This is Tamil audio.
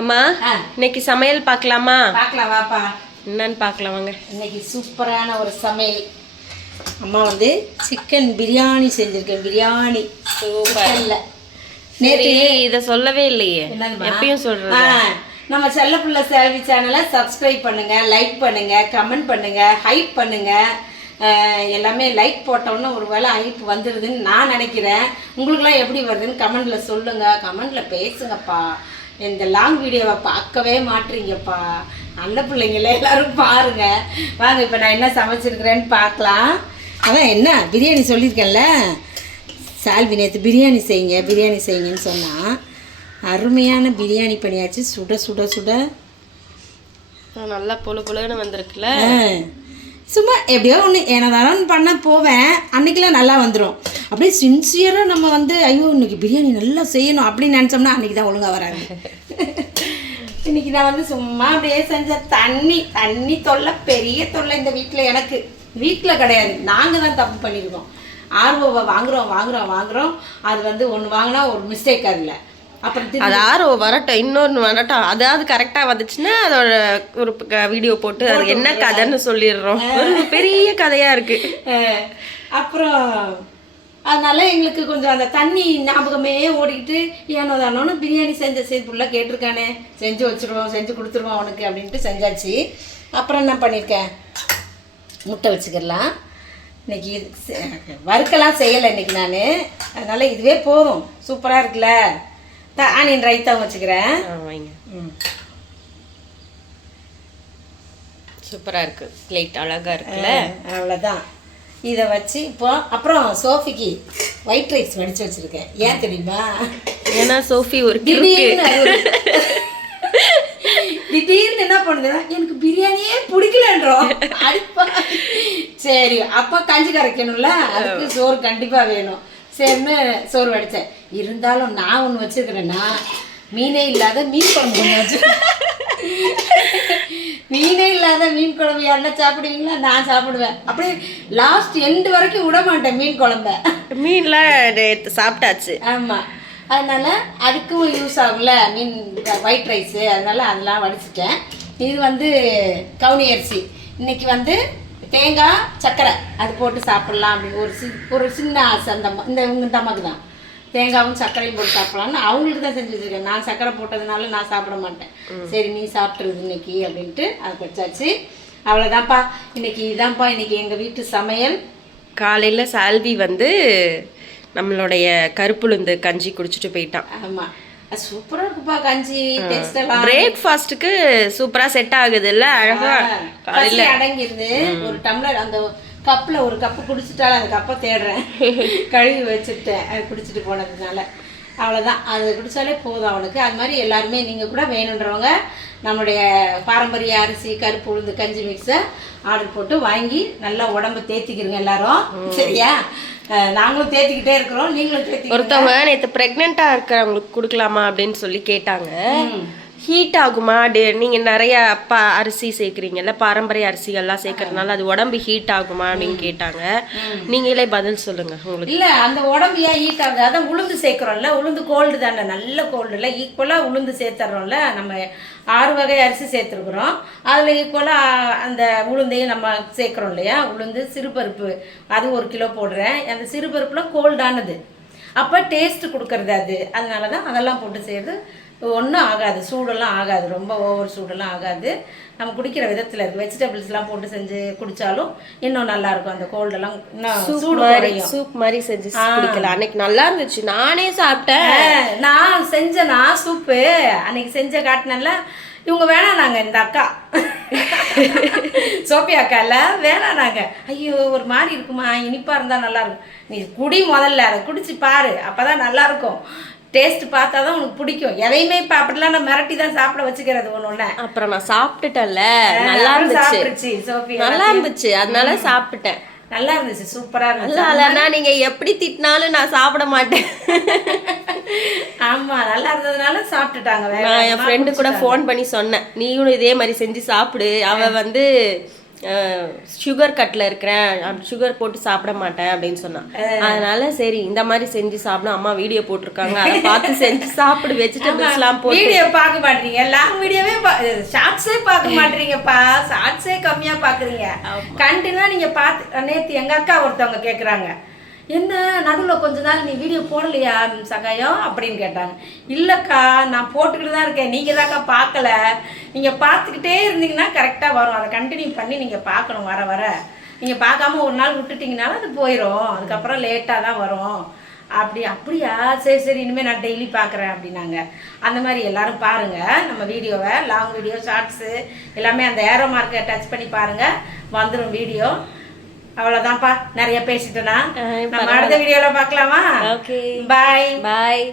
அம்மா இன்னைக்கு சமையல் பார்க்கலாமா? பார்க்கலாம் வாப்பா. என்னன்னு பார்க்கலாம் வாங்க. இன்னைக்கு சூப்பரான ஒரு சமையல். அம்மா வந்து சிக்கன் பிரியாணி செஞ்சிருக்கேன். பிரியாணி சூப்பர். இல்லை நேற்று இதை சொல்லவே இல்லையே, எப்பயும் சொல்றேன். நம்ம செல்ல பிள்ளை செல்வி சேனலை சப்ஸ்கிரைப் பண்ணுங்க, லைக் பண்ணுங்க, கமெண்ட் பண்ணுங்க, ஹைப் பண்ணுங்க. எல்லாமே லைக் போட்டோன்னு ஒரு வேளை ஹைப் வந்துடுதுன்னு நான் நினைக்கிறேன். உங்களுக்குலாம் எப்படி வருதுன்னு கமெண்டில் சொல்லுங்கள். கமெண்டில் பேசுங்கப்பா. இந்த லாங் வீடியோவை பார்க்கவே மாட்டீங்கப்பா. நல்ல பிள்ளைங்கள எல்லாரும் பாருங்க. வாங்க இப்போ நான் என்ன சமைச்சிருக்கிறேன்னு பார்க்கலாம். அவன் என்ன பிரியாணி சொல்லியிருக்கேன்ல, சால்வி நேற்று பிரியாணி செய்யுங்கன்னு சொன்னான். அருமையான பிரியாணி பண்ணியாச்சு. சுட சுட சுட நல்லா பொழு பொழுன்னு வந்திருக்குல்ல. சும்மா எப்படியோ ஒன்று ஏனதானு பண்ண போவேன். அன்றைக்கெலாம் நல்லா வந்துடும். அப்படியே சின்சியராக நம்ம வந்து ஐயோ இன்னைக்கு பிரியாணி நல்லா செய்யணும் அப்படின்னு நினச்சோம்னா அன்றைக்கி தான் ஒழுங்காக வராது. இன்றைக்கி நான் வந்து சும்மா அப்படியே செஞ்ச தண்ணி தொல்லை, பெரிய தொல்லை இந்த வீட்டில். எனக்கு வீட்டில் கிடையாது, நாங்கள் தான் தப்பு பண்ணியிருக்கோம். ஆர்ஓவை வாங்குகிறோம். அது வந்து ஒன்று வாங்கினா ஒரு மிஸ்டேக் அதில். அப்புறம் அது ஆர்ஓ வரட்டும், இன்னொன்று வரட்டும். அதாவது கரெக்டாக வந்துச்சுன்னா அதோட ஒரு வீடியோ போட்டு அது என்ன கதைன்னு சொல்லிடுறோம். ஒரு பெரிய கதையாக இருக்குது. அப்புறம் அதனால எங்களுக்கு கொஞ்சம் அந்த தண்ணி ஞாபகமே ஓடிக்கிட்டு ஏனோ தானோன்னு பிரியாணி செஞ்ச ஃபுல்லாக கேட்டிருக்கானே, செஞ்சு கொடுத்துருவோம் அவனுக்கு அப்படின்ட்டு செஞ்சாச்சு. அப்புறம் என்ன பண்ணியிருக்கேன், முட்டை வச்சுக்கலாம். இன்னைக்கு வறுக்கெல்லாம் செய்யலை இன்னைக்கு நான். அதனால் இதுவே போதும். சூப்பராக இருக்குல்ல. ஆனியன் ரைத்தாவும் வச்சுக்கிறேன். சூப்பராக இருக்குது, பிளேட் அழகாக இருக்குல்ல. அவ்வளோதான். இதை வச்சு இப்போ அப்புறம் சோஃபிக்கு ஒயிட் ரைஸ் வடித்து வச்சுருக்கேன். ஏன் தெரியுமா? ஏன்னா சோஃபி ஒரு திடீர்னு என்ன பண்ணுதுன்னா எனக்கு பிரியாணியே பிடிக்கலன்றோம். அடிப்பா. சரி அப்போ கஞ்சி கரைக்கணும்ல, அதுக்கு சோறு கண்டிப்பாக வேணும். சரின்னு சோறு வடித்தேன். இருந்தாலும் நான் ஒன்று வச்சுருக்கிறேன்னா, மீனே இல்லாத மீன் குழம்பு ஒன்று வச்சு. மீனே இல்லாத மீன் குழம்பு யாருன்னா சாப்பிடுவீங்களா? நான் சாப்பிடுவேன். அப்படியே லாஸ்ட் எண்டு வரைக்கும் விட மாட்டேன் மீன் குழம்ப. மீன்லாம் சாப்பிட்டாச்சு. ஆமாம், அதனால் அதுக்கும் யூஸ் ஆகும்ல மீன் ஒயிட் ரைஸு. அதனால் அதெல்லாம் வடிச்சிட்டேன். இது வந்து கவுனி அரிசி. இன்றைக்கி வந்து தேங்காய் சர்க்கரை அது போட்டு சாப்பிட்லாம் அப்படின்னு ஒரு சின்ன ஆசை. இந்த அம்மாக்கு தான் தேங்காயும் சர்க்கரையும் போட்டு சாப்பிட்லான்னு அவங்களுக்கு தான் செஞ்சு வச்சுருக்கேன். நான் சர்க்கரை போட்டதுனால நான் சாப்பிட மாட்டேன். சரி நீ சாப்பிட்றது இன்னைக்கு அப்படின்ட்டு அது வச்சாச்சு. அவ்வளோதான்ப்பா. இதான்ப்பா இன்னைக்கு எங்கள் வீட்டு சமையல். காலையில் சால்வி வந்து நம்மளுடைய கருப்புளுந்து கஞ்சி குடிச்சிட்டு போயிட்டான். ஆமாம், சூப்பரா இருக்குப்பா கஞ்சி. டேஸ்ட் எல்லாம் பிரேக்ஃபாஸ்ட்க்கு சூப்பரா செட் ஆகுது இல்ல. அழகா காலையில அடங்கிருது. ஒரு டம்ளர் அந்த கப்ல ஒரு கப்பு குடிச்சிட்டாலும் அந்த கப்பை தேடுறேன். கழுவி வச்சுட்டேன் அது குடிச்சிட்டு போனதுனால. அவ்வளோதான், அது குடித்தாலே போதும் அவனுக்கு. அது மாதிரி எல்லாருமே நீங்கள் கூட வேணுன்றவங்க நம்மளுடைய பாரம்பரிய அரிசி கருப்பு உளுந்து கஞ்சி மிக்ஸை ஆர்டர் போட்டு வாங்கி நல்லா உடம்பு தேத்திக்கிறங்க எல்லாரும். சரியா? நாங்களும் தேத்திக்கிட்டே இருக்கிறோம், நீங்களும் தேத்தி. ஒருத்தவங்க நேற்று ப்ரெக்னெண்ட்டாக இருக்கிறவங்களுக்கு கொடுக்கலாமா அப்படின்னு சொல்லி கேட்டாங்க. ஹீட் ஆகுமா? நீங்க நிறைய அரிசி சேர்க்குறீங்கல்ல, பாரம்பரிய அரிசிகள்லாம் சேர்க்கறதுனால அது உடம்பு ஹீட் ஆகுமா அப்படின்னு கேட்டாங்க. நீங்களே பதில் சொல்லுங்க. உங்களுக்கு இல்லை அந்த உடம்பு ஏன் ஹீட் ஆகுது? அதான் உளுந்து சேர்க்குறோம்ல, உளுந்து கோல்டு தானே, நல்ல கோல்டு இல்லை. ஈக்குவலாக உளுந்து சேர்த்துறோம்ல. நம்ம 6 வகை அரிசி சேர்த்துருக்குறோம். அதில் ஈக்குவலாக அந்த உளுந்தையும் நம்ம சேர்க்குறோம் இல்லையா. உளுந்து சிறுபருப்பு அது 1 கிலோ போடுறேன். அந்த சிறுபருப்புலாம் கோல்டானது, அப்போ டேஸ்ட்டு கொடுக்கறது அது. அதனால தான் அதெல்லாம் போட்டு செய்கிறது. ஒன்றும் ஆகாது, சூடெல்லாம் ஆகாது, ரொம்ப ஓவர் சூடெல்லாம் ஆகாது. நம்ம குடிக்கிற விதத்தில் இருக்குது. வெஜிடபிள்ஸ்லாம் போட்டு செஞ்சு குடித்தாலும் இன்னும் நல்லாயிருக்கும். அந்த கோல்டெல்லாம் இன்னும் சூப் மாதிரி செஞ்சு குடிக்கலாம். அன்னைக்கு நல்லா இருந்துச்சு, நானே சாப்பிட்டேன். நான் செஞ்சேனா சூப்பு அன்னைக்கு செஞ்ச காட்டினல. இவங்க வேணானாங்க, இந்த அக்கா சோபி அக்கா இல்லை வேணானாங்க. ஐயோ ஒரு மாதிரி இருக்குமா, இனிப்பாக இருந்தால் நல்லாயிருக்கும். நீ குடி முதல்ல, அதை குடிச்சு பாரு, அப்போ தான் நல்லாயிருக்கும். டேஸ்ட் பார்த்தா தான் உனக்கு பிடிக்கும். எதையுமே இப்போ அப்படிலாம் நான் மிரட்டி தான் சாப்பிட வச்சுக்கிறது ஒன்று. அப்புறம் நான் சாப்பிட்டுட்டேன்ல, நல்லா இருந்துச்சு சோஃபி, நல்லா இருந்துச்சு, அதனால சாப்பிட்டுட்டேன். நல்லா இருந்துச்சு, சூப்பராக இருந்துச்சு. இல்லைன்னா நீங்கள் எப்படி திட்டினாலும் நான் சாப்பிட மாட்டேன். ஆமாம், நல்லா இருந்ததுனால சாப்பிட்டுட்டாங்க. நான் என் ஃப்ரெண்டு கூட ஃபோன் பண்ணி சொன்னேன், நீயும் இதே மாதிரி செஞ்சு சாப்பிடு. அவள் வந்து சுகர் கட்டில் இருக்கிறேன், சுகர் போட்டு சாப்பிட மாட்டேன் அப்படின்னு சொன்னான். அதனால சரி இந்த மாதிரி செஞ்சு சாப்பிடும், அம்மா வீடியோ போட்டிருக்காங்க அதை பார்த்து செஞ்சு சாப்பிடு, வெஜிடபிள்ஸ்லாம் போட்டு. வீடியோ பார்க்க மாட்டீங்க, லாங் வீடியோவே ஷார்ட்ஸே பார்க்க மாட்டீங்கப்பா, ஷார்ட்ஸே கம்மியா பாக்குறீங்க. கண்டினியூவா நீங்க பார்த்து. நேற்று எங்க அக்கா ஒருத்தவங்க கேட்குறாங்க, என்ன நடுவில் கொஞ்ச நாள் நீ வீடியோ போடலையா சகாயம் அப்படின்னு கேட்டாங்க. இல்லைக்கா நான் போட்டுக்கிட்டு தான் இருக்கேன், நீங்கள் தான்க்கா பார்க்கல. நீங்கள் பார்த்துக்கிட்டே இருந்தீங்கன்னா கரெக்டாக வரும், அதை கண்டினியூ பண்ணி நீங்கள் பார்க்கணும். வர வர நீங்கள் பார்க்காம ஒரு நாள் விட்டுட்டிங்கனாலும் அது போயிடும், அதுக்கப்புறம் லேட்டாக தான் வரும். அப்படியா சரி சரி இனிமேல் நான் டெய்லி பார்க்குறேன் அப்படின்னாங்க. அந்த மாதிரி எல்லாரும் பாருங்கள் நம்ம வீடியோவை, லாங் வீடியோ ஷார்ட்ஸு எல்லாமே அந்த ஏரோ மார்க்கை டச் பண்ணி பாருங்கள், வந்துடும் வீடியோ. அவ்வளோதான்ப்பா, நிறைய பேசிட்டேனா. நம்ம அடுத்த வீடியோவில் பார்க்கலாமா? ஓகே, பாய் பாய்.